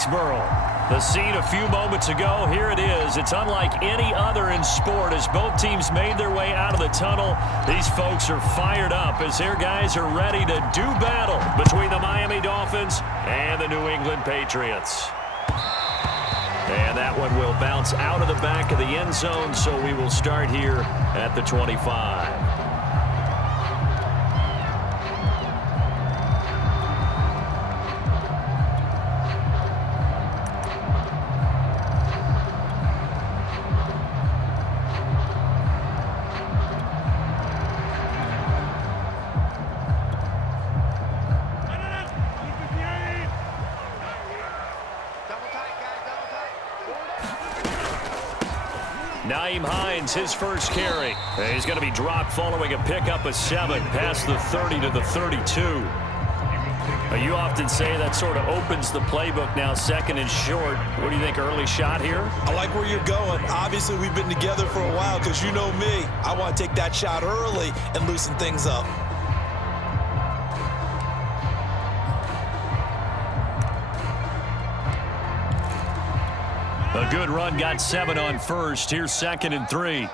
Foxborough. The scene a few moments ago, here it is. It's unlike any other in sport as both teams made their way out of the tunnel. These folks are fired up as their guys are ready to do battle between the Miami Dolphins and the New England Patriots. And that one will bounce out of the back of the end zone, so we will start here at the 25. Nyheim Hines, his first carry. He's going to be dropped following a pickup of 7 past the 30 to the 32. You often say that sort of opens the playbook now, second and short. What do you think, early shot here? I like where you're going. Obviously, we've been together for a while because you know me. I want to take that shot early and loosen things up. A good run, got 7 on first. Here's 2nd and 3.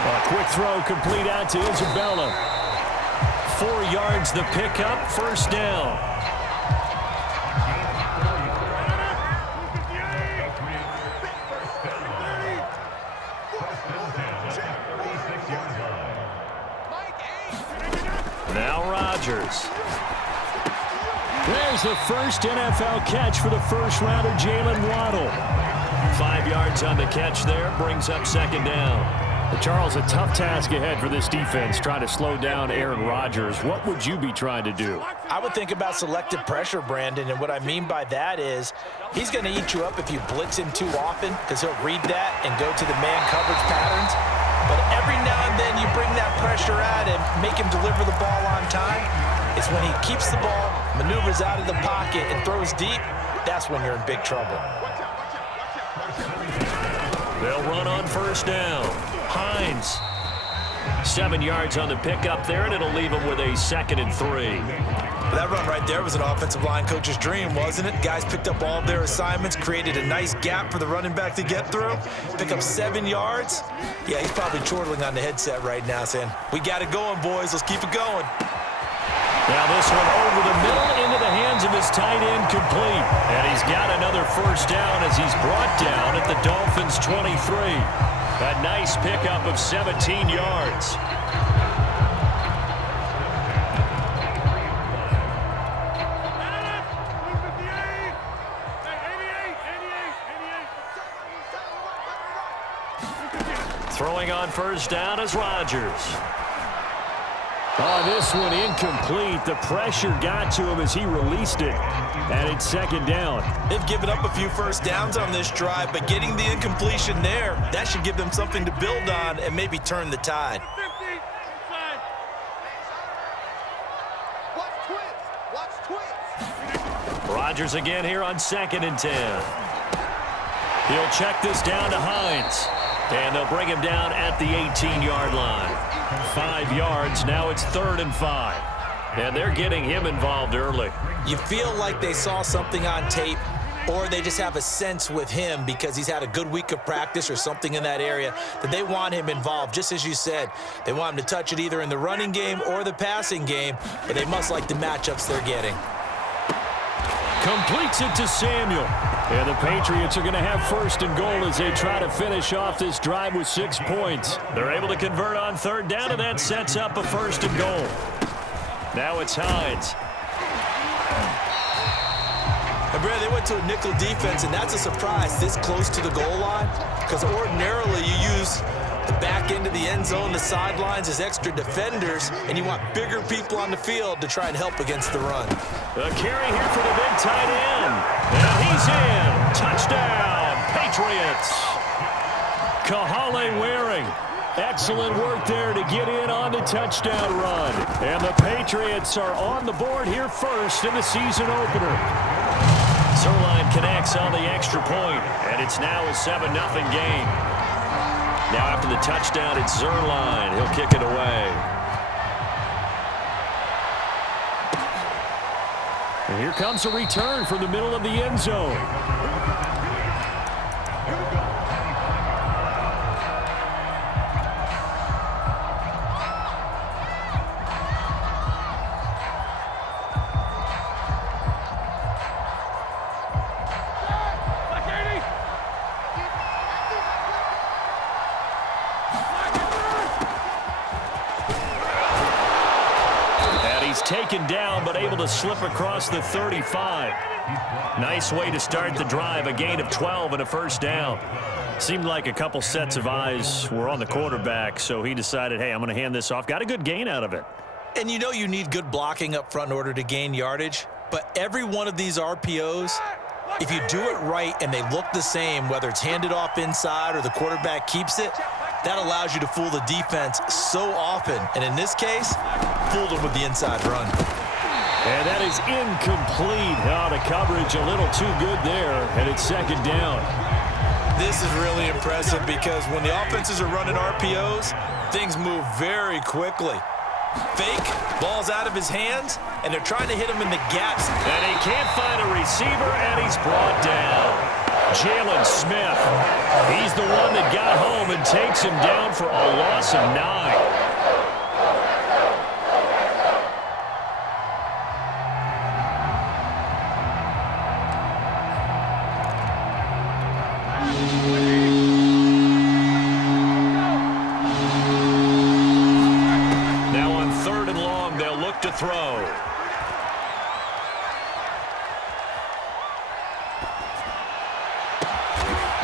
A quick throw complete out to Isabella. 4 yards the pickup, first down. Now Rodgers. There's the first NFL catch for the first rounder, Jalen Waddle. 5 yards on the catch there, brings up 2nd down. Charles, a tough task ahead for this defense, trying to slow down Aaron Rodgers. What would you be trying to do? I would think about selective pressure, Brandon, and what I mean by that is he's going to eat you up if you blitz him too often because he'll read that and go to the man coverage patterns. But every now and then you bring that pressure at him, make him deliver the ball on time. It's when he keeps the ball, maneuvers out of the pocket, and throws deep, that's when you're in big trouble. They'll run on first down. Hines. 7 yards on the pickup there, and it'll leave him with a 2nd and 3. That run right there was an offensive line coach's dream, wasn't it? Guys picked up all of their assignments, created a nice gap for the running back to get through, pick up 7 yards. Yeah, he's probably chortling on the headset right now saying, we got it going, boys. Let's keep it going. Now this one over the middle into the hands of his tight end, complete. And he's got another first down as he's brought down at the Dolphins' 23. A nice pickup of 17 yards. Throwing on first down is Rodgers. Oh, this one incomplete. The pressure got to him as he released it. And it's 2nd down. They've given up a few first downs on this drive, but getting the incompletion there, that should give them something to build on and maybe turn the tide. Rodgers again here on 2nd and 10. He'll check this down to Hines. And they'll bring him down at the 18-yard line. 5 yards, now it's 3rd and 5. And they're getting him involved early. You feel like they saw something on tape, or they just have a sense with him because he's had a good week of practice or something in that area that they want him involved. Just as you said, they want him to touch it either in the running game or the passing game, but they must like the matchups they're getting. Completes it to Samuel. And the Patriots are going to have 1st and goal as they try to finish off this drive with 6 points. They're able to convert on 3rd down, and that sets up a 1st and goal. Now it's Hines. And Brad, they went to a nickel defense, and that's a surprise this close to the goal line because ordinarily you use the back end of the end zone, the sidelines as extra defenders, and you want bigger people on the field to try and help against the run. A carry here for the big tight end. And he's in. Touchdown, Patriots. Kahale Waring. Excellent work there to get in on the touchdown run. And the Patriots are on the board here first in the season opener. Zuerlein connects on the extra point, and it's now a 7-0 game. Now after the touchdown, it's Zuerlein. He'll kick it away. And here comes a return from the middle of the end zone. Taken down, but able to slip across the 35. Nice way to start the drive, a gain of 12 and a first down. Seemed like a couple sets of eyes were on the quarterback, so he decided, hey, I'm going to hand this off. Got a good gain out of it. And you know you need good blocking up front in order to gain yardage, but every one of these RPOs, if you do it right and they look the same, whether it's handed off inside or the quarterback keeps it, that allows you to fool the defense so often. And in this case, fooled them with the inside run. And that is incomplete. The coverage a little too good there, and it's second down. This is really impressive because when the offenses are running RPOs, things move very quickly. Fake, ball's out of his hands, and they're trying to hit him in the gaps. And he can't find a receiver, and he's brought down. Jalen Smith, he's the one that got home and takes him down for a loss of 9. Now on 3rd and long, they'll look to throw.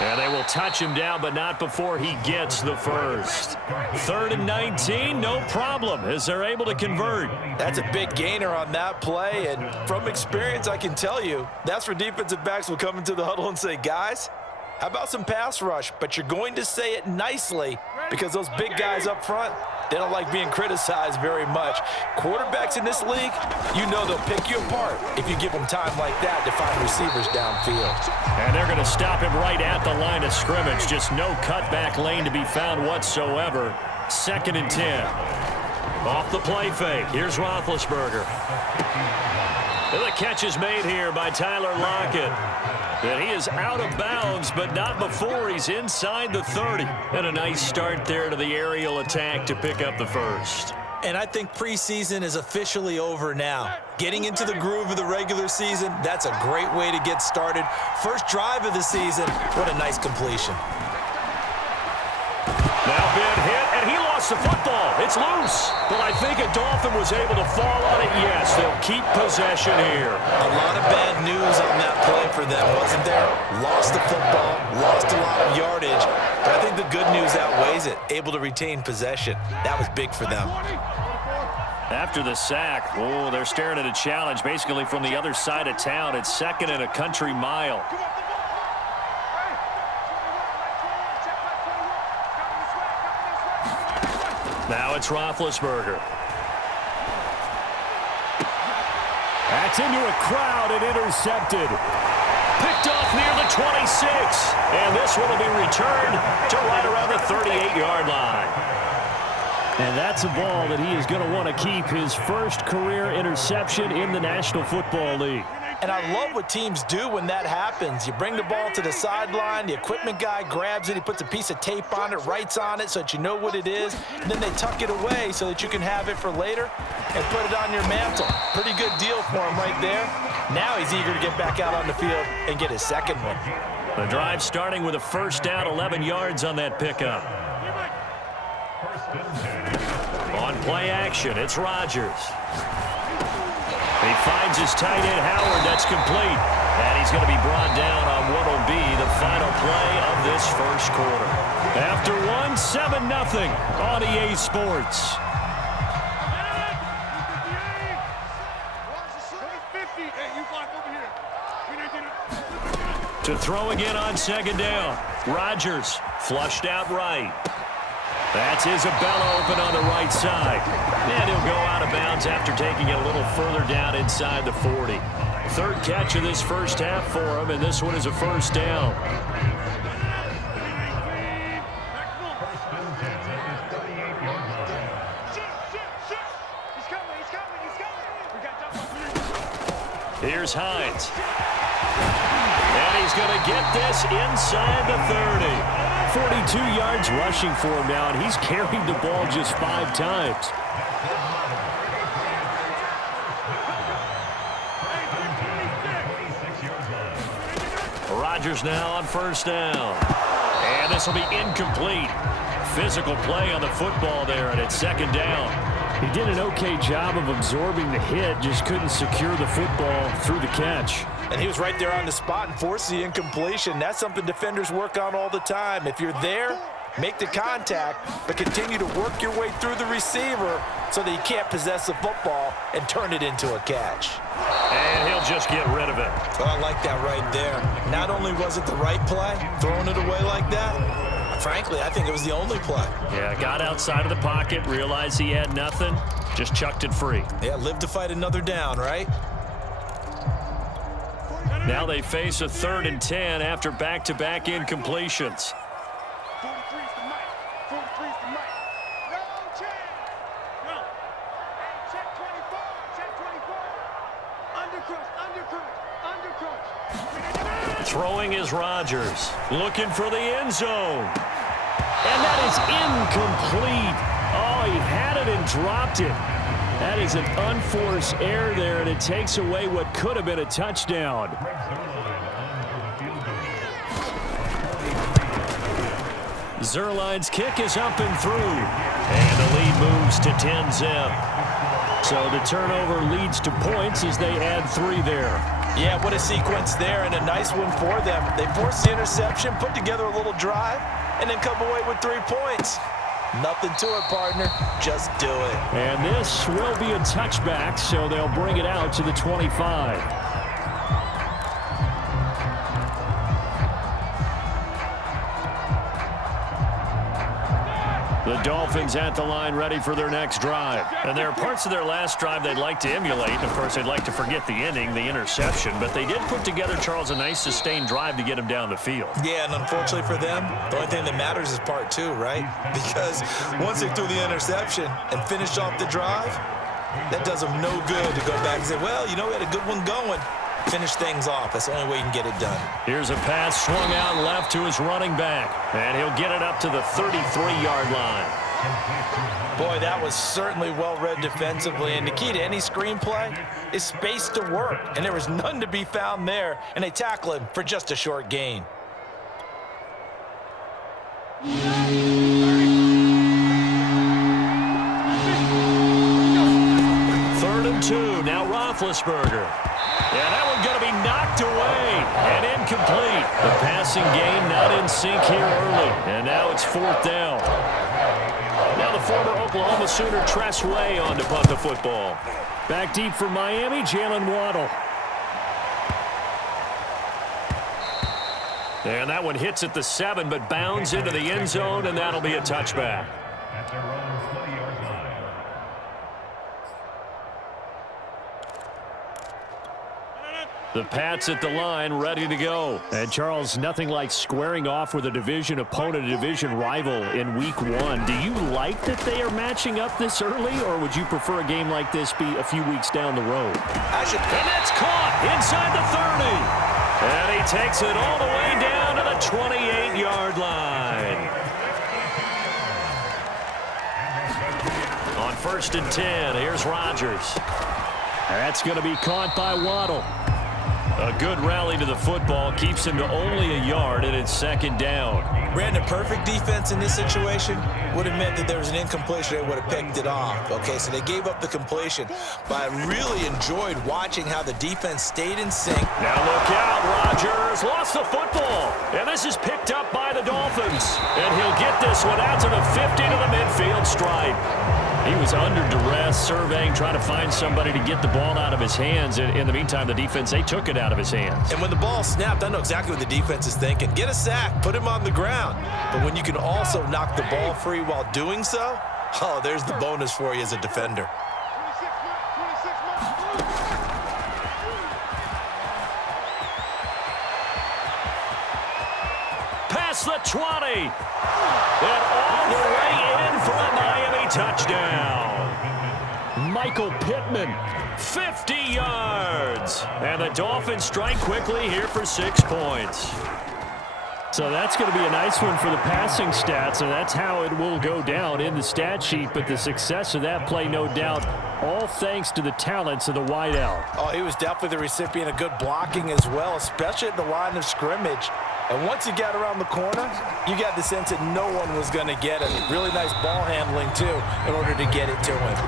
Yeah, they will touch him down, but not before he gets the first. 3rd and 19, no problem, as they're able to convert. That's a big gainer on that play, and from experience, I can tell you, that's where defensive backs will come into the huddle and say, guys, how about some pass rush? But you're going to say it nicely because those big guys up front, they don't like being criticized very much. Quarterbacks in this league, you know they'll pick you apart if you give them time like that to find receivers downfield. And they're going to stop him right at the line of scrimmage. Just no cutback lane to be found whatsoever. 2nd and 10. Off the play fake. Here's Roethlisberger. The catch is made here by Tyler Lockett. And he is out of bounds, but not before he's inside the 30. And a nice start there to the aerial attack to pick up the first. And I think preseason is officially over now. Getting into the groove of the regular season, that's a great way to get started. First drive of the season, what a nice completion. Now been hit, and he lost the football. It's loose. But I think a Dolphin was able to fall on it. Yes, they'll keep possession here. A lot of bad news on that play for them, wasn't there? Lost the football, lost a lot of yardage. But I think the good news outweighs it. Able to retain possession. That was big for them. After the sack, they're staring at a challenge basically from the other side of town. It's 2nd and a country mile. Now it's Roethlisberger. That's into a crowd and intercepted. Picked off near the 26. And this one will be returned to right around the 38-yard line. And that's a ball that he is going to want to keep, his first career interception in the National Football League. And I love what teams do when that happens. You bring the ball to the sideline, the equipment guy grabs it, he puts a piece of tape on it, writes on it so that you know what it is, and then they tuck it away so that you can have it for later and put it on your mantle. Pretty good deal for him right there. Now he's eager to get back out on the field and get his second one. The drive starting with a first down, 11 yards on that pickup. On play action, it's Rodgers. He finds his tight end, Howard. That's complete. And he's going to be brought down on what will be the final play of this first quarter. After 7-0 on EA Sports. To throw again on 2nd down. Rodgers flushed out right. That's Isabella open on the right side. And he'll go out of bounds after taking it a little further down inside the 40. 3rd catch of this first half for him, and this one is a first down. Here's Hines. And he's going to get this inside the 30. 42 yards rushing for him now, and he's carried the ball just 5 times. Rodgers now on first down. And this will be incomplete. Physical play on the football there, and it's second down. He did an okay job of absorbing the hit, just couldn't secure the football through the catch. And he was right there on the spot and forced the incompletion. That's something defenders work on all the time. If you're there, make the contact, but continue to work your way through the receiver so that he can't possess the football and turn it into a catch. And he'll just get rid of it. Well, I like that right there. Not only was it the right play, throwing it away like that, frankly, I think it was the only play. Yeah, got outside of the pocket, realized he had nothing, just chucked it free. Yeah, live to fight another down, right? Now they face a 3rd and 10 after back-to-back incompletions. 43's the mic. 43's the mic. No chance. No. Check 24. Check 24. Undercrush. Throwing is Rodgers. Looking for the end zone. And that is incomplete. Oh, he had it and dropped it. That is an unforced error there, and it takes away what could have been a touchdown. Zuerlein's kick is up and through. And the lead moves to 10-zip. So the turnover leads to points as they add 3 there. Yeah, what a sequence there, and a nice one for them. They forced the interception, put together a little drive, and then come away with 3 points. Nothing to it, partner. Just do it. And this will be a touchback, so they'll bring it out to the 25. The Dolphins at the line ready for their next drive. And there are parts of their last drive they'd like to emulate. Of course, they'd like to forget the inning, the interception. But they did put together, Charles, a nice sustained drive to get him down the field. Yeah, and unfortunately for them, the only thing that matters is part 2, right? Because once they threw the interception and finished off the drive, that does them no good to go back and say, well, you know, we had a good one going. Finish things off. That's the only way you can get it done. Here's a pass swung out left to his running back. And he'll get it up to the 33-yard line. Boy, that was certainly well-read defensively. And the key to any screenplay is space to work. And there was none to be found there. And they tackle him for just a short gain. Third and 2. Now Roethlisberger. Yeah, that one's going to be knocked away and incomplete. The passing game not in sync here early, and now it's 4th down. Now the former Oklahoma Sooner Tress Way on to punt the football. Back deep for Miami, Jalen Waddle. And that one hits at the 7, but bounds into the end zone, and that'll be a touchback. The Pats at the line, ready to go. And, Charles, nothing like squaring off with a division opponent, a division rival in Week 1. Do you like that they are matching up this early, or would you prefer a game like this be a few weeks down the road? And that's caught inside the 30. And he takes it all the way down to the 28-yard line. On 1st and 10, here's Rodgers. That's going to be caught by Waddle. A good rally to the football keeps him to only a yard, and it's 2nd down. Brandon, perfect defense in this situation would have meant that there was an incompletion. They would have picked it off. Okay, so they gave up the completion. But I really enjoyed watching how the defense stayed in sync. Now look out, Rodgers lost the football. And this is picked up by the Dolphins. And he'll get this one out to the 50 to the midfield stripe. He was under duress, surveying, trying to find somebody to get the ball out of his hands. In the meantime, the defense, they took it out of his hands. And when the ball snapped, I know exactly what the defense is thinking. Get a sack, put him on the ground. But when you can also knock the ball free while doing so, oh, there's the bonus for you as a defender. Past the 20. And all the way in for a Miami touchdown. Michael Pittman 50 yards. And the Dolphins strike quickly here for 6 points. So that's going to be a nice one for the passing stats, and that's how it will go down in the stat sheet. But the success of that play, no doubt, all thanks to the talents of the wideout. Oh, he was definitely the recipient of good blocking as well, especially at the line of scrimmage. And once he got around the corner, you got the sense that no one was going to get it. Really nice ball handling, too, in order to get it to him.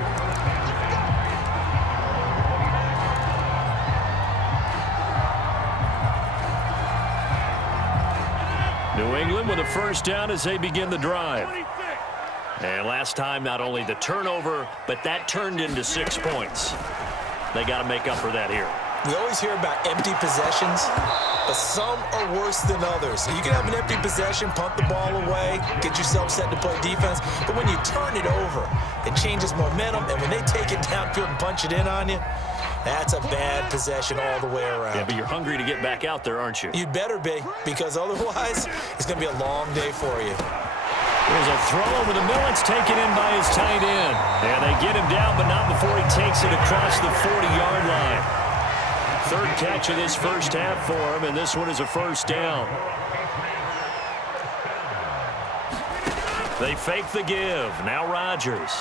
New England with a first down as they begin the drive. And last time, not only the turnover, but that turned into 6 points. They got to make up for that here. We always hear about empty possessions, but some are worse than others. You can have an empty possession, punt the ball away, get yourself set to play defense, but when you turn it over, it changes momentum, and when they take it downfield and punch it in on you, that's a bad possession all the way around. Yeah, but you're hungry to get back out there, aren't you? You'd better be, because otherwise, it's going to be a long day for you. There's a throw over the middle. It's taken in by his tight end. And they get him down, but not before he takes it across the 40-yard line. Third catch of this first half for him, and this one is a first down. They fake the give. Now Rodgers.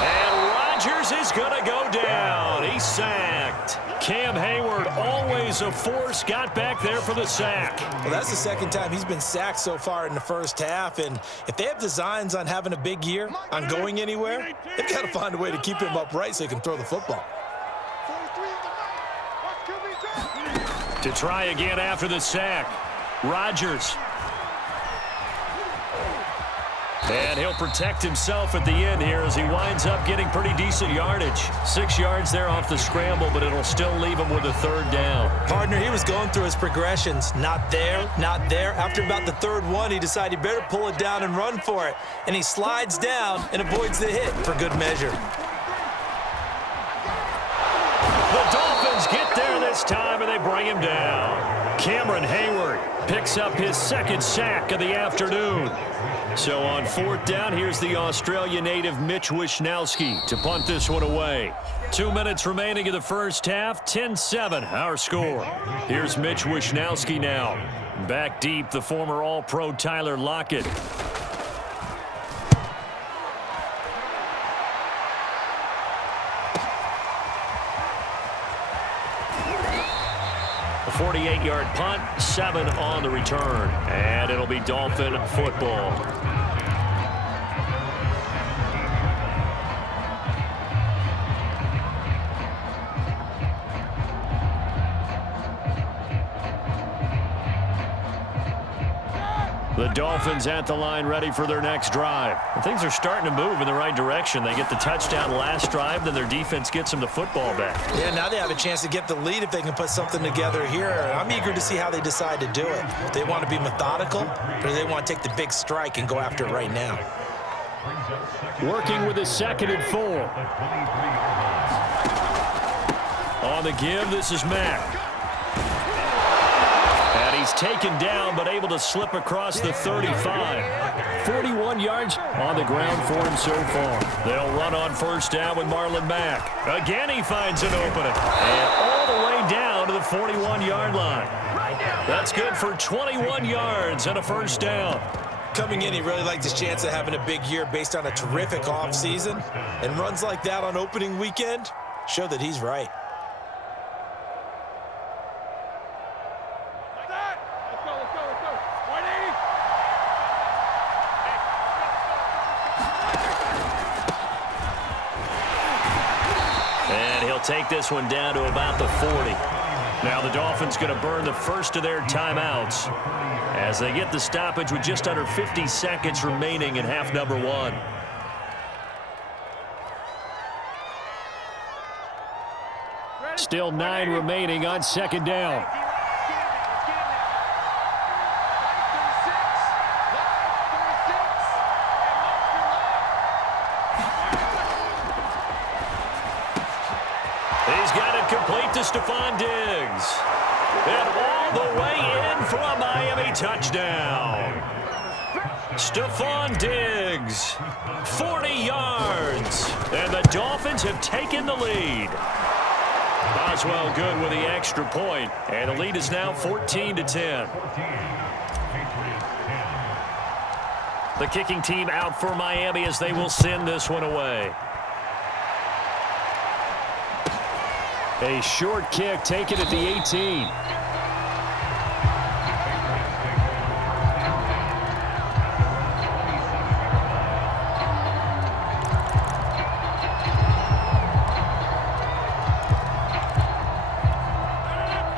And Rodgers is going to go down. He's sacked. Cam Hayward, always a force, got back there for the sack. Well, that's the second time he's been sacked so far in the first half, and if they have designs on having a big year, on going anywhere, they've got to find a way to keep him upright so he can throw the football. To try again after the sack, Rodgers. And he'll protect himself at the end here as he winds up getting pretty decent yardage. 6 yards there off the scramble, but it'll still leave him with a third down. Partner, he was going through his progressions. Not there, not there. After about the third one, he decided he better pull it down and run for it. And he slides down and avoids the hit for good measure. The Dolphins get there this time, and they bring him down. Cameron Hayward picks up his second sack of the afternoon. So on fourth down, here's the Australia native Mitch Wishnowsky to punt this one away. 2 minutes remaining in the first half, 10-7 our score. Here's Mitch Wishnowsky now. Back deep, the former All-Pro Tyler Lockett. A 48-yard punt, 7 on the return. And it'll be Dolphin football. The Dolphins at the line ready for their next drive. And things are starting to move in the right direction. They get the touchdown last drive, then their defense gets them the football back. Yeah, now they have a chance to get the lead if they can put something together here. I'm eager to see how they decide to do it. Do they want to be methodical, or do they want to take the big strike and go after it right now? Working with a 2nd and 4. On the give, this is Mack. And he's taken down, but able to slip across the 35. 41 yards on the ground for him so far. They'll run on first down with Marlon Mack. Again, he finds an opening. And all the way down to the 41-yard line. That's good for 21 yards and a first down. Coming in, he really liked his chance of having a big year based on a terrific offseason. And runs like that on opening weekend show that he's right. Take this one down to about the 40. Now the Dolphins going to burn the first of their timeouts as they get the stoppage with just under 50 seconds remaining in half number 1. Still 9 remaining on second down. He's got it complete to Stephon Diggs. And all the way in for a Miami touchdown. Stephon Diggs, 40 yards, and the Dolphins have taken the lead. Boswell good with the extra point, and the lead is now 14-10. The kicking team out for Miami as they will send this one away. A short kick taken at the 18.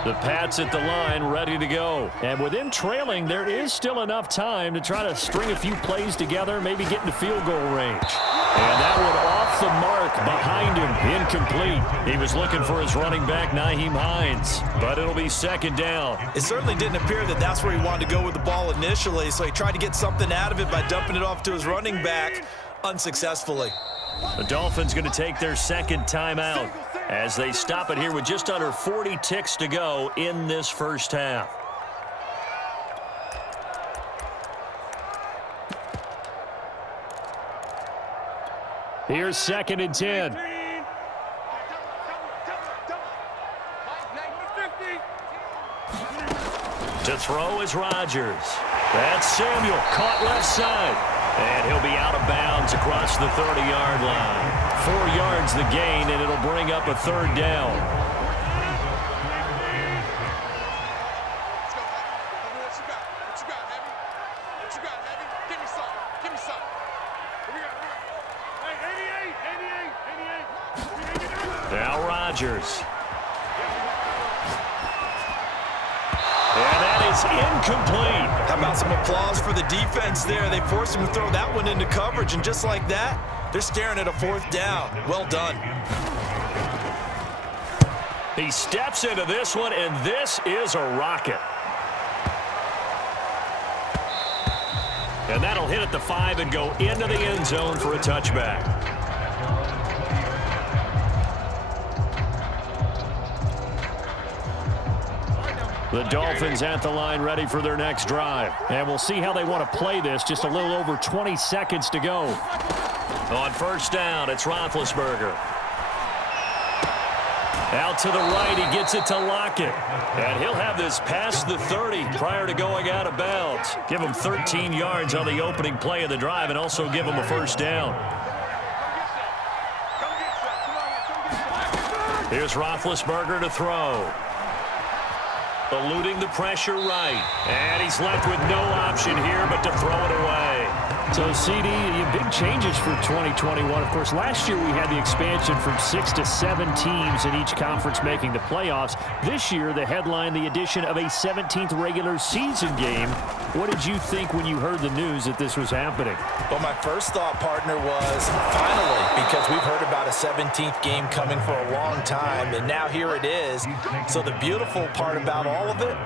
The Pats at the line, ready to go. And with them trailing, there is still enough time to try to string a few plays together, maybe get into field goal range. And that one off the mark behind him, incomplete. He was looking for his running back, Nyheim Hines, but it'll be second down. It certainly didn't appear that that's where he wanted to go with the ball initially, so he tried to get something out of it by dumping it off to his running back unsuccessfully. The Dolphins going to take their second timeout as they stop it here with just under 40 ticks to go in this first half. Here's 2nd and 10. To throw is Rodgers. That's Samuel, caught left side. And he'll be out of bounds across the 30-yard line. 4 yards the gain, and it'll bring up a third down. Let's go, Heavy. What you got? What you got, Heavy? What you got, Heavy? Give me some. Give me some. Here we go. Hey, 88. Now Rodgers. And that is incomplete. How about some applause for the defense there? They forced him to throw that one into coverage, and just like that, they're staring at a 4th down. Well done. He steps into this one, and this is a rocket. And that'll hit at the 5 and go into the end zone for a touchback. The Dolphins at the line ready for their next drive. And we'll see how they want to play this. Just a little over 20 seconds to go. On first down, it's Roethlisberger. Out to the right, he gets it to Lockett. And he'll have this past the 30 prior to going out of bounds. Give him 13 yards on the opening play of the drive and also give him a first down. Here's Roethlisberger to throw. Eluding the pressure right. And he's left with no option here but to throw it away. So, CD, big changes for 2021. Of course, last year we had the expansion from 6 to 7 teams in each conference making the playoffs. This year, the headline, the addition of a 17th regular season game. What did you think when you heard the news that this was happening? Well, my first thought, partner, was finally, because we've heard about a 17th game coming for a long time, and now here it is. So the beautiful part about all of it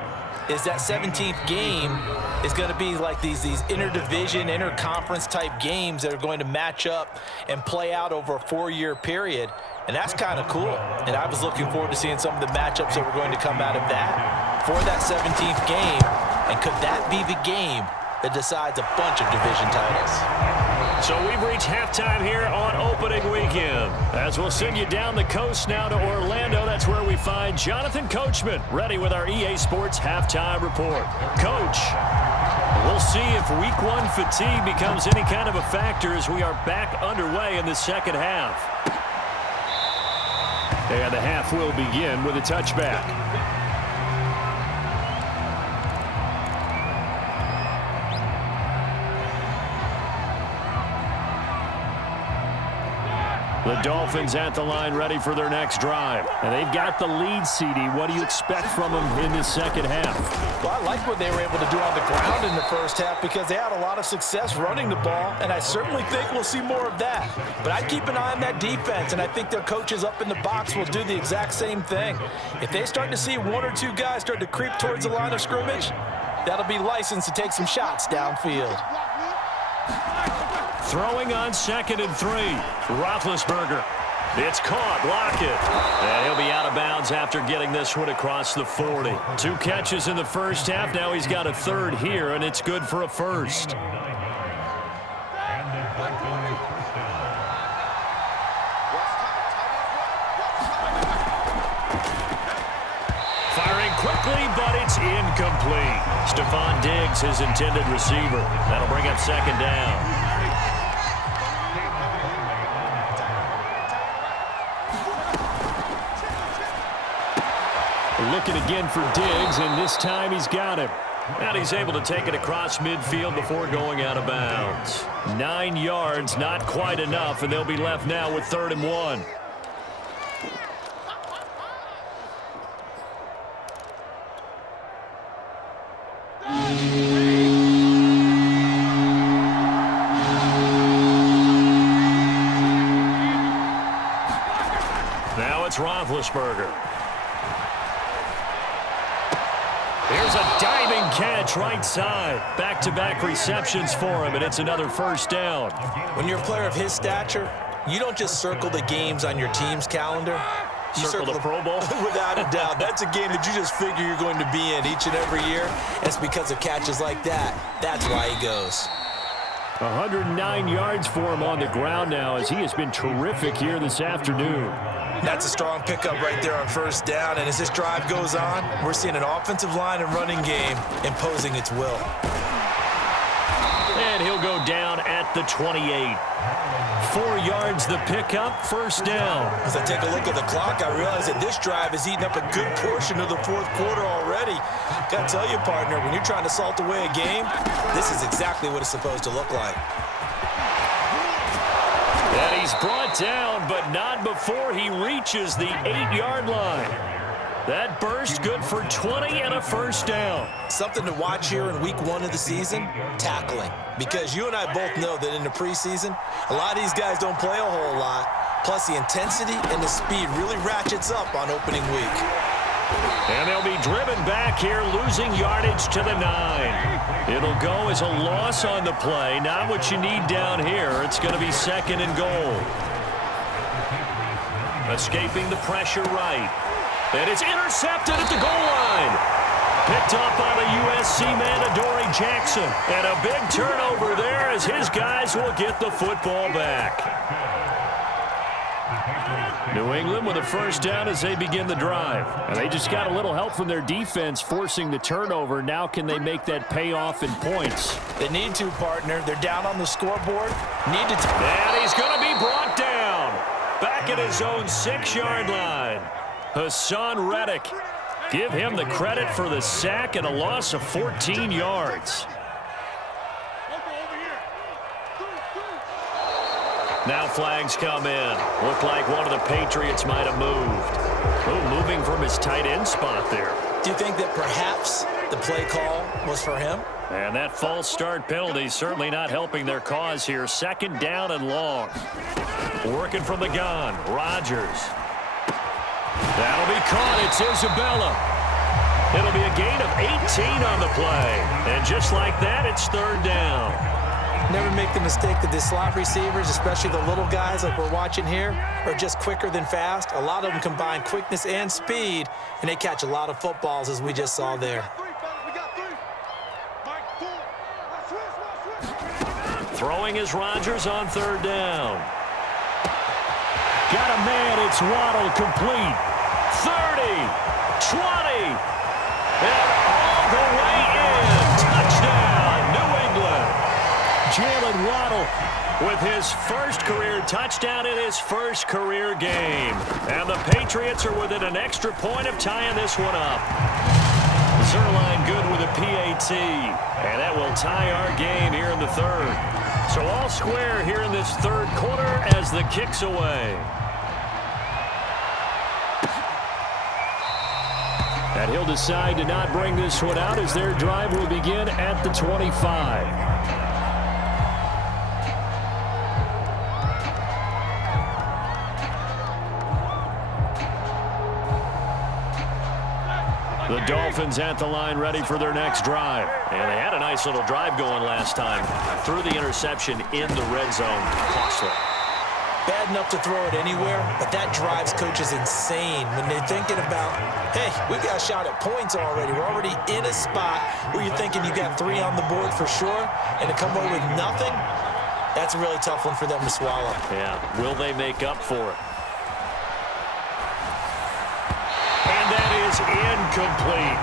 is that 17th game is going to be like these interdivision, interconference type games that are going to match up and play out over a 4-year period. And that's kind of cool. And I was looking forward to seeing some of the matchups that were going to come out of that for that 17th game. And could that be the game that decides a bunch of division titles? So we've reached halftime here on opening weekend. As we'll send you down the coast now to Orlando, that's where we find Jonathan Coachman ready with our EA Sports halftime report. Coach, we'll see if week 1 fatigue becomes any kind of a factor as we are back underway in the second half. And the half will begin with a touchback. The Dolphins at the line ready for their next drive. And they've got the lead, CD. What do you expect from them in this second half? Well, I like what they were able to do on the ground in the first half because they had a lot of success running the ball, and I certainly think we'll see more of that. But I'd keep an eye on that defense, and I think their coaches up in the box will do the exact same thing. If they start to see 1 or 2 guys start to creep towards the line of scrimmage, that'll be licensed to take some shots downfield. Throwing on 2nd and 3. Roethlisberger. It's caught. Lockett. And he'll be out of bounds after getting this one across the 40. 2 catches in the first half. Now he's got a third here, and it's good for a first. but it's incomplete. Stephon Diggs, his intended receiver. That'll bring up second down. Looking again for Diggs, and this time he's got him. And he's able to take it across midfield before going out of bounds. 9 yards, not quite enough, and they'll be left now with 3rd and 1. Now it's Roethlisberger. Here's a diving catch right side. Back-to-back receptions for him, and it's another first down. When you're a player of his stature, you don't just circle the games on your team's calendar. You Circle the Pro Bowl? Without a doubt. That's a game that you just figure you're going to be in each and every year. It's because of catches like that. That's why he goes. 109 yards for him on the ground now, as he has been terrific here this afternoon. That's a strong pickup right there on first down, and as this drive goes on, we're seeing an offensive line and running game imposing its will. And he'll go down at the 28. 4 yards the pickup, first down. As I take a look at the clock, I realize that this drive has eaten up a good portion of the fourth quarter already. Gotta tell you, partner, when you're trying to salt away a game, this is exactly what it's supposed to look like. And he's brought down, but not before he reaches the 8-yard line. That burst good for 20 and a first down. Something to watch here in week 1 of the season, tackling. Because you and I both know that in the preseason, a lot of these guys don't play a whole lot. Plus the intensity and the speed really ratchets up on opening week. And they'll be driven back here, losing yardage to the 9. It'll go as a loss on the play. Not what you need down here. It's going to be 2nd and goal. Escaping the pressure right. And it's intercepted at the goal line. Picked up on a USC man, Adoree Jackson. And a big turnover there as his guys will get the football back. New England with a first down as they begin the drive. And they just got a little help from their defense forcing the turnover. Now can they make that pay off in points? They need to, partner. They're down on the scoreboard. Need to. And he's going to be brought down. Back at his own 6-yard line. Hassan Reddick. Give him the credit for the sack and a loss of 14 yards. Now flags come in. Looked like one of the Patriots might have moved. Oh, moving from his tight end spot there. Do you think that perhaps the play call was for him? And that false start penalty certainly not helping their cause here. 2nd down and long. Working from the gun, Rodgers. That'll be caught. It's Isabella. It'll be a gain of 18 on the play. And just like that, it's 3rd down. Never make the mistake that the slot receivers, especially the little guys like we're watching here, are just quicker than fast. A lot of them combine quickness and speed, and they catch a lot of footballs, as we just saw there. Throwing is Rodgers on 3rd down. Got a man. It's Waddle, complete. 30, 20, and all the way in. Touchdown, New England. Jalen Waddle with his first career touchdown in his first career game. And the Patriots are within an extra point of tying this one up. Zerline good with a PAT. And that will tie our game here in the 3rd. So all square here in this 3rd quarter as the kick's away. And he'll decide to not bring this one out as their drive will begin at the 25. The Dolphins at the line ready for their next drive. And they had a nice little drive going last time. Threw the interception in the red zone. Costly. Bad enough to throw it anywhere, but that drives coaches insane when they're thinking about, hey, we got a shot at points already. We're already in a spot where you're thinking you got 3 on the board for sure, and to come away with nothing, that's a really tough one for them to swallow. Yeah, will they make up for it? And that is incomplete.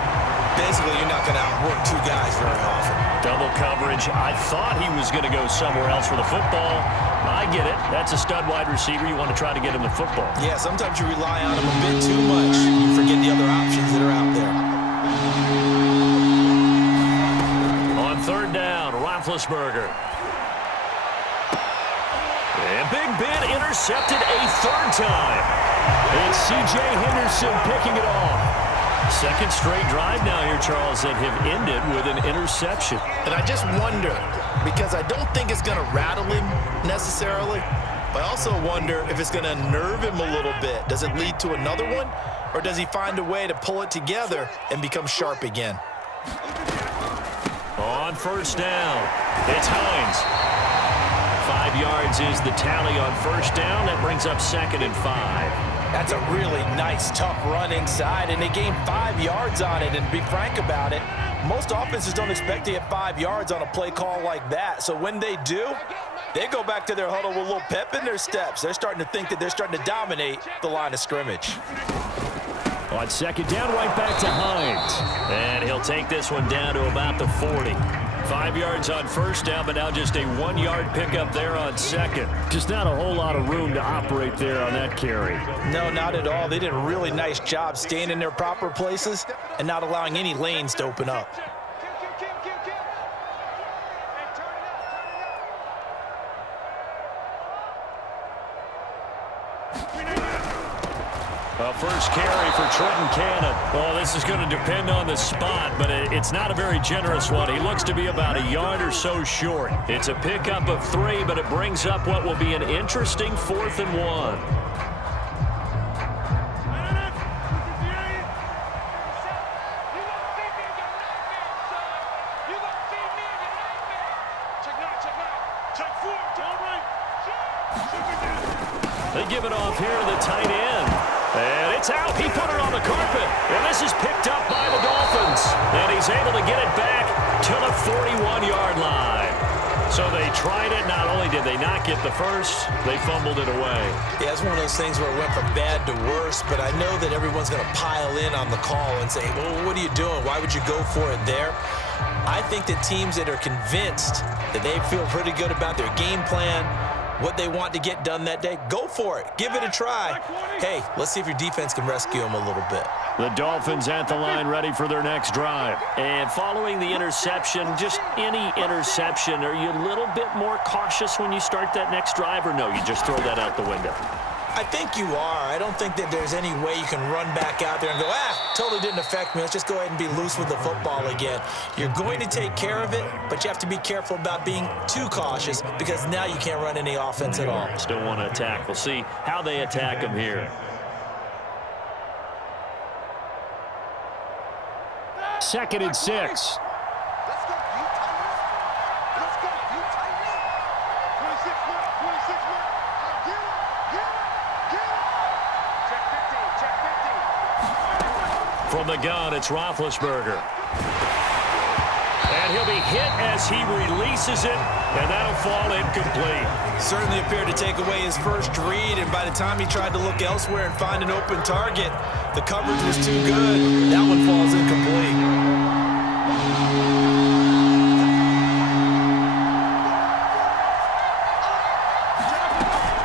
Basically, you're not going to outwork two guys very often. Double coverage. I thought he was going to go somewhere else for the football. I get it. That's a stud wide receiver. You want to try to get him the football. Yeah, sometimes you rely on him a bit too much. You forget the other options that are out there. On third down, Roethlisberger. And Big Ben intercepted a third time. It's C.J. Henderson picking it off. Second straight drive now here, Charles, that have ended with an interception. And I just wonder, because I don't think it's going to rattle him necessarily, but I also wonder if it's going to nerve him a little bit. Does it lead to another one, or does he find a way to pull it together and become sharp again? On first down, it's Hines. 5 yards is the tally on first down. That brings up 2nd and 5. That's a really nice, tough run inside, and they gained 5 yards on it. And to be frank about it, most offenses don't expect to get 5 yards on a play call like that. So when they do, they go back to their huddle with a little pep in their steps. They're starting to think that they're starting to dominate the line of scrimmage. On second down, right back to Hines. And he'll take this one down to about the 40. 5 yards on first down, but now just a 1-yard pickup there on second. Just not a whole lot of room to operate there on that carry. No, not at all. They did a really nice job staying in their proper places and not allowing any lanes to open up. First carry for Trenton Cannon. Well, this is going to depend on the spot, but it's not a very generous one. He looks to be about a yard or so short. It's a pickup of 3, but it brings up what will be an interesting 4th and 1. They give it off here to the tight end. And it's out. He put it on the carpet. And this is picked up by the Dolphins. And he's able to get it back to the 41-yard line. So they tried it. Not only did they not get the first, they fumbled it away. Yeah, it's one of those things where it went from bad to worse, but I know that everyone's going to pile in on the call and say, well, what are you doing? Why would you go for it there? I think that teams that are convinced that they feel pretty good about their game plan, what they want to get done that day, go for it. Give it a try. Hey, let's see if your defense can rescue them a little bit. The Dolphins at the line ready for their next drive. And following the interception, just any interception, are you a little bit more cautious when you start that next drive, or no, you just throw that out the window? I think you are. I don't think that there's any way you can run back out there and go, totally didn't affect me. Let's just go ahead and be loose with the football again. You're going to take care of it, but you have to be careful about being too cautious because now you can't run any offense at all. Still want to attack. We'll see how they attack them here. 2nd and 6. Let's go, you Titans. Let's go, you Titans. 26 mark, 26 mark. Get him, get him, get him. Check 15, check 15. From the gun, it's Roethlisberger. And he'll be hit as he releases it, and that'll fall incomplete. Certainly appeared to take away his first read, and by the time he tried to look elsewhere and find an open target, the coverage was too good. That one falls incomplete.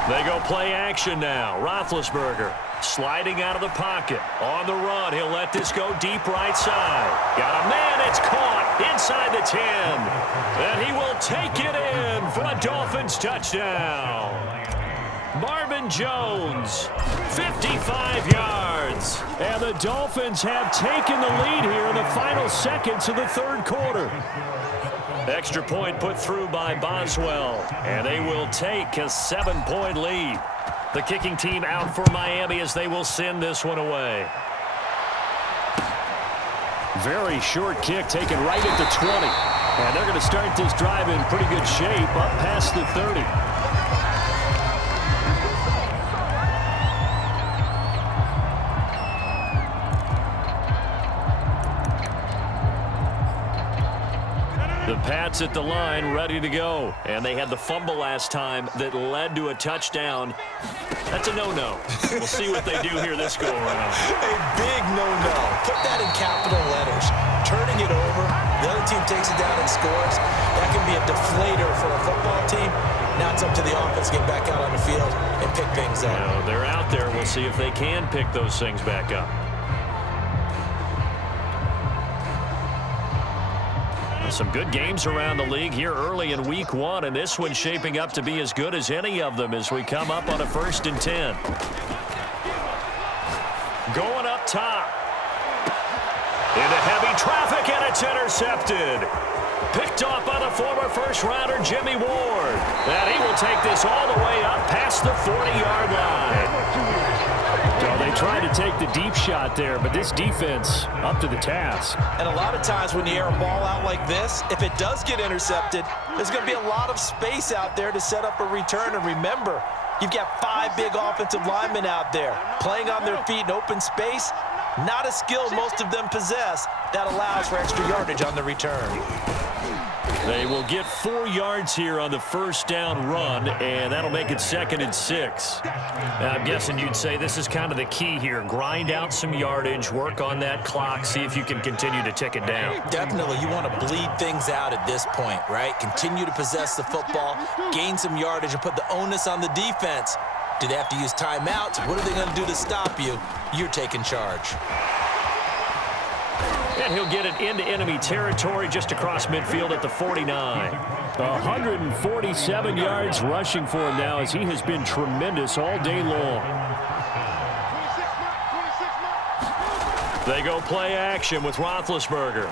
They go play action now. Roethlisberger sliding out of the pocket. On the run, he'll let this go deep right side. Got a man, it's caught inside the 10. And he will take it in for a Dolphins touchdown. Marvin Jones, 55 yards. And the Dolphins have taken the lead here in the final seconds of the third quarter. Extra point put through by Boswell, and they will take a 7-point lead. The kicking team out for Miami as they will send this one away. Very short kick taken right at the 20. And they're going to start this drive in pretty good shape up past the 30. The Pats at the line, ready to go. And they had the fumble last time that led to a touchdown. That's a no-no. We'll see what they do here this go-around. A big no-no. Put that in capital letters. Turning it over, the other team takes it down and scores. That can be a deflator for a football team. Now it's up to the offense to get back out on the field and pick things up. Now, they're out there. We'll see if they can pick those things back up. Some good games around the league here early in week 1, and this one's shaping up to be as good as any of them as we come up on a 1st and 10. Going up top. Into heavy traffic, and it's intercepted. Picked off by the former first-rounder Jimmy Ward. And he will take this all the way up past the 40-yard line. So they tried to take the deep shot there, but this defense up to the task. And a lot of times when you air a ball out like this, if it does get intercepted, there's going to be a lot of space out there to set up a return. And remember, you've got 5 big offensive linemen out there playing on their feet in open space. Not a skill most of them possess that allows for extra yardage on the return. They will get 4 yards here on the first down run, and that'll make it 2nd and 6. Now, I'm guessing you'd say this is kind of the key here. Grind out some yardage, work on that clock, see if you can continue to tick it down. Definitely. You want to bleed things out at this point, right? Continue to possess the football, gain some yardage, and put the onus on the defense. Do they have to use timeouts? What are they going to do to stop you? You're taking charge. And he'll get it into enemy territory just across midfield at the 49. 147 yards rushing for him now as he has been tremendous all day long. They go play action with Roethlisberger.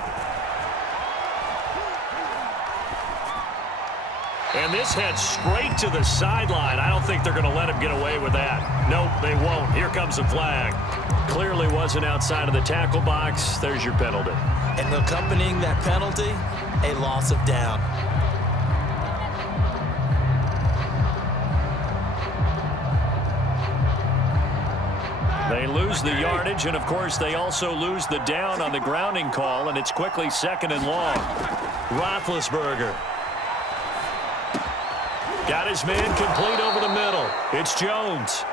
And this heads straight to the sideline. I don't think they're going to let him get away with that. Nope, they won't. Here comes the flag. Clearly wasn't outside of the tackle box. There's your penalty. And accompanying that penalty, a loss of down. They lose the yardage, and of course they also lose the down on the grounding call, and it's quickly 2nd and long. Roethlisberger. Got his man complete over the middle. It's Jones.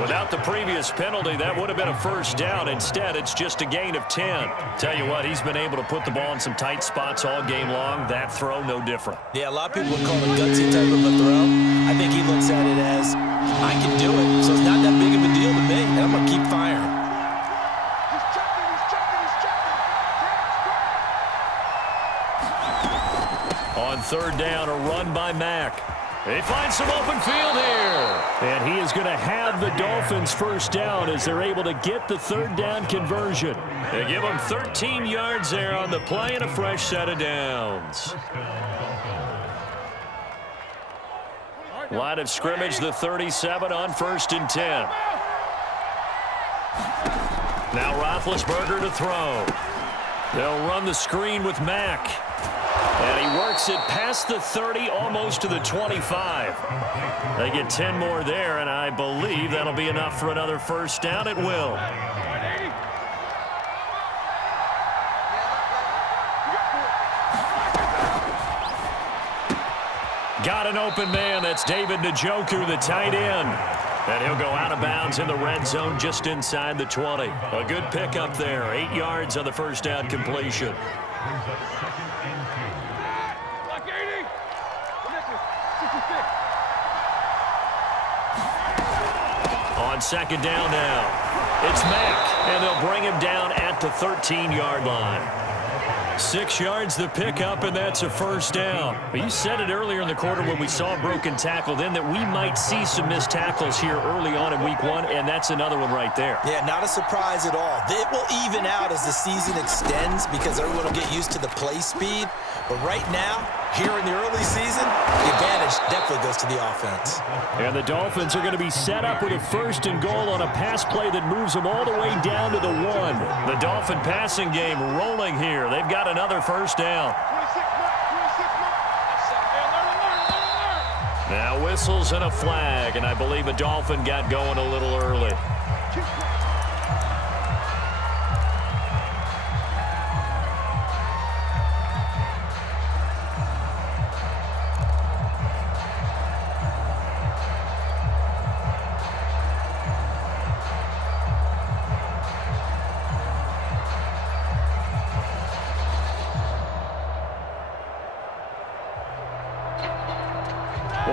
Without the previous penalty, that would have been a first down. Instead, it's just a gain of 10. Tell you what, he's been able to put the ball in some tight spots all game long. That throw, no different. Yeah, a lot of people would call it a gutsy type of a throw. I think he looks at it as, I can do it, so it's not that big of a deal to me, and I'm going to keep firing. On 3rd down, a run by Mack. They find some open field here. And he is going to have the Dolphins first down as they're able to get the 3rd down conversion. They give them 13 yards there on the play and a fresh set of downs. Line of scrimmage, the 37 on 1st and 10. Now Roethlisberger to throw. They'll run the screen with Mack. And he works it past the 30, almost to the 25. They get 10 more there, and I believe that'll be enough for another first down. It will. Got an open man. That's David Njoku, the tight end. And he'll go out of bounds in the red zone just inside the 20. A good pickup there. 8 yards on the first down completion. On 2nd down now, it's Mack, and they'll bring him down at the 13-yard line. 6 yards the pickup, and that's a first down. But you said it earlier in the quarter when we saw a broken tackle then that we might see some missed tackles here early on in week 1, and that's another one right there. Yeah, not a surprise at all. It will even out as the season extends because everyone will get used to the play speed. But right now, here in the early season, the advantage definitely goes to the offense. And the Dolphins are going to be set up with a 1st and goal on a pass play that moves them all the way down to the 1. The Dolphin passing game rolling here. They've got another first down. Now whistles and a flag, and I believe a Dolphin got going a little early.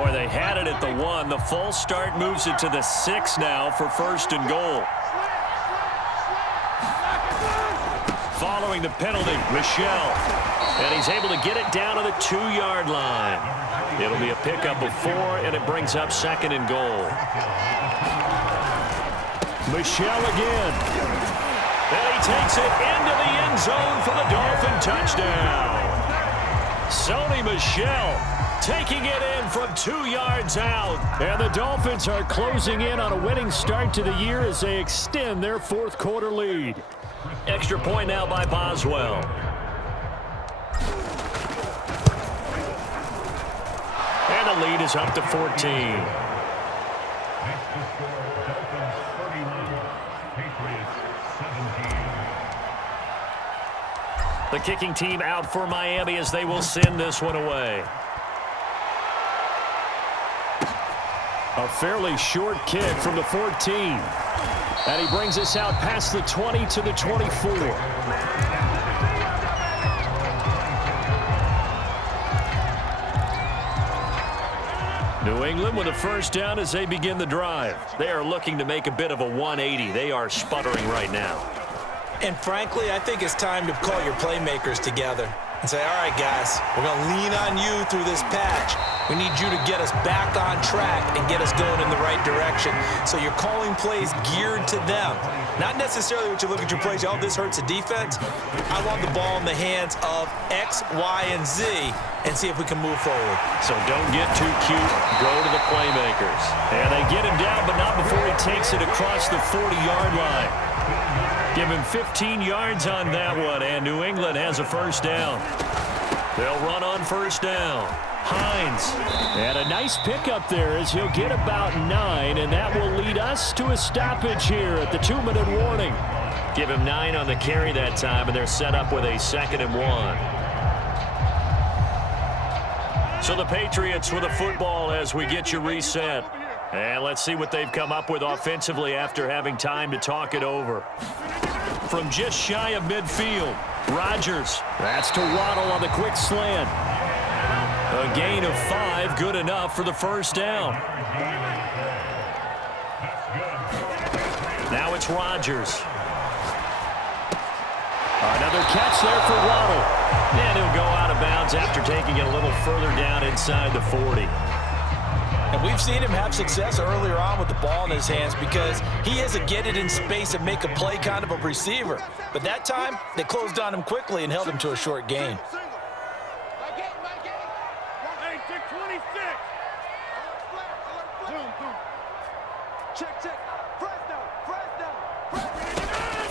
boy, they had it at the 1. The false start moves it to the 6 now for 1st and goal. Following the penalty, Michel. And he's able to get it down to the 2-yard line. It'll be a pickup of 4, and it brings up 2nd and goal. Michel again. And he takes it into the end zone for the Dolphin touchdown. Sony Michel taking it in from 2 yards out. And the Dolphins are closing in on a winning start to the year as they extend their 4th quarter lead. Extra point now by Boswell. And the lead is up to 14. The kicking team out for Miami as they will send this one away. A fairly short kick from the 14. And he brings us out past the 20 to the 24. New England with a first down as they begin the drive. They are looking to make a bit of a 180. They are sputtering right now. And frankly, I think it's time to call your playmakers together and say, all right, guys, we're going to lean on you through this patch. We need you to get us back on track and get us going in the right direction. So you're calling plays geared to them. Not necessarily what you look at your plays, oh, this hurts the defense. I want the ball in the hands of X, Y, and Z and see if we can move forward. So don't get too cute. Go to the playmakers. And they get him down, but not before he takes it across the 40-yard line. Give him 15 yards on that one, and New England has a first down. They'll run on first down. Hines. And a nice pickup there as he'll get about 9, and that will lead us to a stoppage here at the 2-minute warning. Give him 9 on the carry that time, and they're set up with a 2nd and 1. So the Patriots with a football as we get you reset. And let's see what they've come up with offensively after having time to talk it over. From just shy of midfield, Rodgers. That's to Waddle on the quick slant. A gain of 5, good enough for the first down. Now it's Rodgers. Another catch there for Waddle. And he'll go out of bounds after taking it a little further down inside the 40. And we've seen him have success earlier on with the ball in his hands because he is a get it in space and make a play kind of a receiver. But that time, they closed on him quickly and held him to a short gain.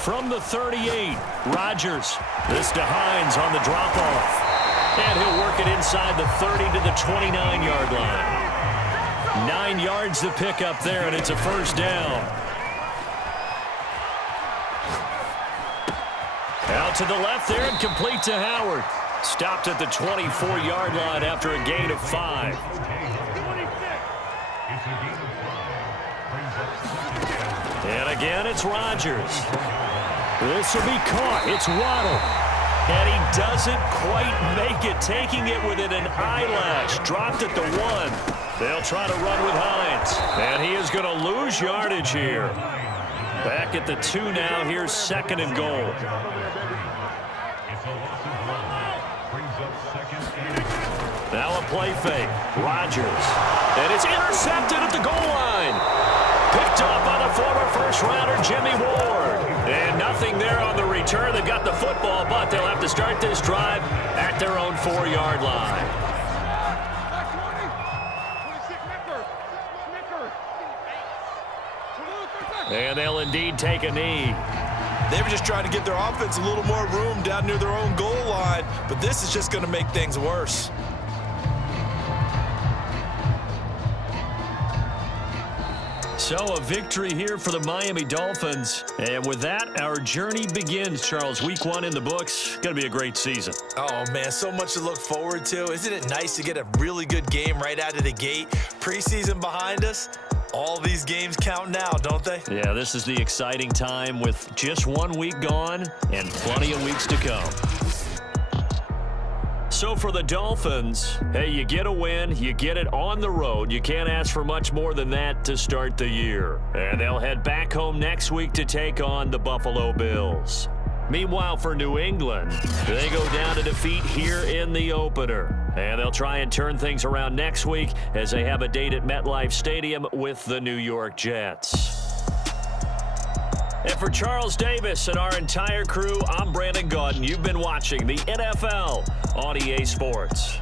From the 38, Rodgers. This to Hines on the drop-off. And he'll work it inside the 30 to the 29-yard line. 9 yards to pick up there, and it's a first down. Out to the left there and complete to Howard. Stopped at the 24-yard line after a gain of 5. And again, it's Rodgers. This will be caught. It's Waddle. And he doesn't quite make it, taking it within an eyelash. Dropped at the 1. They'll try to run with Hines. And he is going to lose yardage here. Back at the 2 now. Here's 2nd and goal. Now a play fake. Rodgers. And it's intercepted at the goal line. Picked up by the former first-rounder Jimmy Ward. And nothing there on the return. They've got the football, but they'll have to start this drive at their own 4-yard line. And they'll indeed take a knee. They were just trying to give their offense a little more room down near their own goal line, but this is just going to make things worse. So a victory here for the Miami Dolphins. And with that, our journey begins, Charles. Week 1 in the books. Going to be a great season. Oh, man, so much to look forward to. Isn't it nice to get a really good game right out of the gate? Preseason behind us. All these games count now, don't they? Yeah, this is the exciting time with just 1 week gone and plenty of weeks to come. So for the Dolphins, hey, you get a win, you get it on the road. You can't ask for much more than that to start the year. And they'll head back home next week to take on the Buffalo Bills. Meanwhile, for New England, they go down to defeat here in the opener. And they'll try and turn things around next week as they have a date at MetLife Stadium with the New York Jets. And for Charles Davis and our entire crew, I'm Brandon Gaudin. You've been watching the NFL on EA Sports.